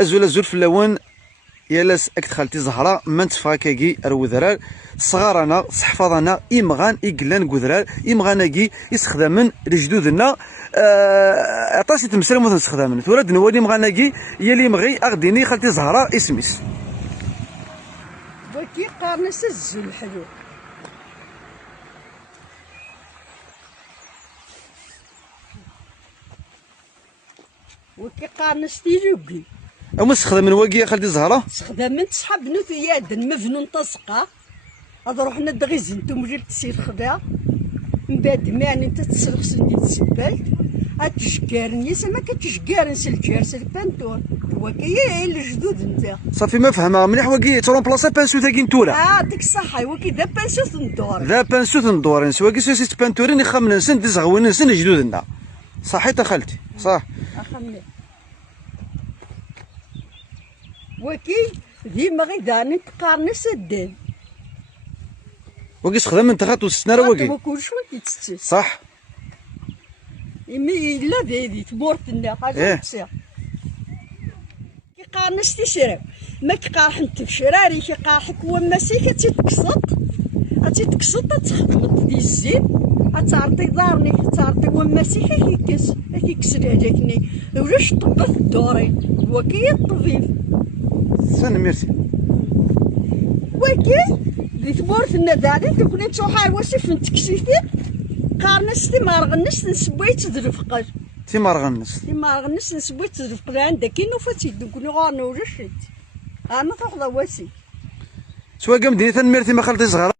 أزول فلاون يالاس أكد خالتي زهرة من تفاكاكي الوذرال صغارنا صحفاضنا إمغان إقلان قذرال إمغاناكي يستخدمن لجدودنا عطاس يتمثل مثلا استخدامن ثورة نوالي إمغاناكي يلي مغي أغديني خالتي زهرة اسميس وكي قارنس الزل حلو وكي قارنس تيجوكي أما استخدامن واقي يا خالتي زهرة استخدامن تسحب نوث يادن مفنون تسقى هاد روحنا دغيز نتوم وجيت تسير خدا من بعد ما يعني انت تسلخ سندي تسبالت اتشكارني سما كتشكارن سلجار سلبانتور وكي الجدود انت صافي ما فهمها مليح واقي ترون بلاصا بانسو تاكي نتورا ديك الصحة وكي ذا بانسو تندور ذا بانسو تندور نس واقي سيت بانتورين يخمن نسن تزغوين نسن جدودنا صحيت خالتي صح أخمن وكي ديما غيداني تقارنس الدين واقي استخدام من تخاطو السنارة واقي وكلشي كيتستي صح إمي إلا ذي تمورتنا حاجة إيه. تصير كي قارنس تيشرب ما كيقارح انت في شراري كيقارحك وماسي كتتكسط تخدمت دي الزين تعرطي دارني تعرطي وماسي كيكسر هذاكني ولاش طبت الدوري وكي الطبيب سن ميرسي وكي دي تمورتنا داري تكوني تروحي واسي فين تكسيتي قارنس تي مارغنس نسبوي تدرفقر تي مارغنس تي مارغنس نسبوي تدرفقر عندك كي نوفتي نكوني غارنا ولا شيت انا تاخذ واسي سواء قام ديني تنميرتي ما خالتي صغيرة